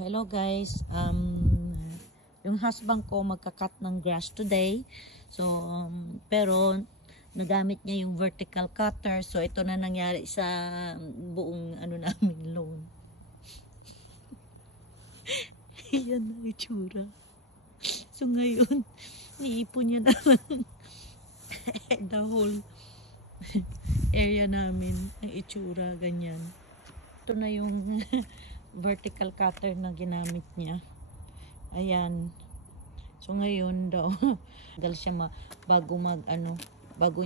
Hello guys. Yung husband ko magka-cut ng grass today. So, pero nagamit niya yung vertical cutter. So, ito na nangyari sa buong namin lawn. Yan ang itsura. So, ngayon, niipon niya naman the whole area namin. Ang itsura, ganyan. Ito na yung vertical cutter na ginamit niya. Ayan. So ngayon daw tagal siya bago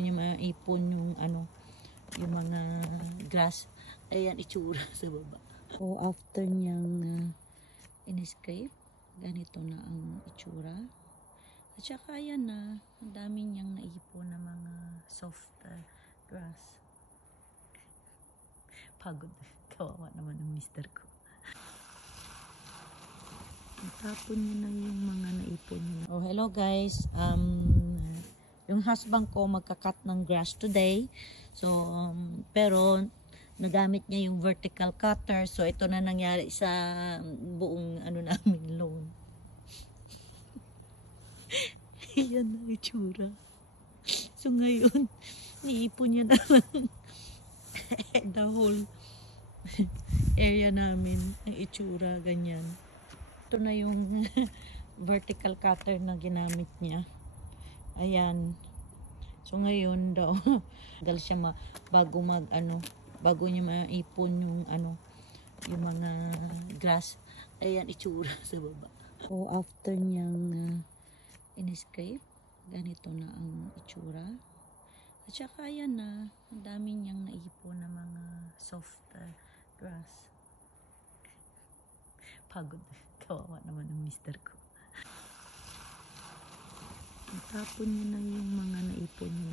niya maipon yung yung mga grass. Ayan itsura sa baba. So after niyang in-scrape, ganito na ang itsura. At saka ayan na, ang dami niyang naipon na mga soft grass. Pagod. Kawawa naman ang mister ko. Tapon niya na yung mga naipon niya. Hello guys. Yung husband ko magka-cut ng grass today. So, pero nagamit niya yung vertical cutter. So, ito na nangyari sa buong namin lawn. Yan ang itsura. So, ngayon, niipon niya naman the whole area namin. Ang itsura, ganyan. Ito na yung vertical cutter na ginamit niya. Ayan. So ngayon daw tagal siya bago niya maipon yung yung mga grass. Ayan itsura sa baba. So after niyang in-scrape, ganito na ang itsura. At saka ayan na, ang dami niyang naipon na mga soft grass. Pagod. Kawawa naman ang mister ko. Tapon niya na yung mga naipon niya.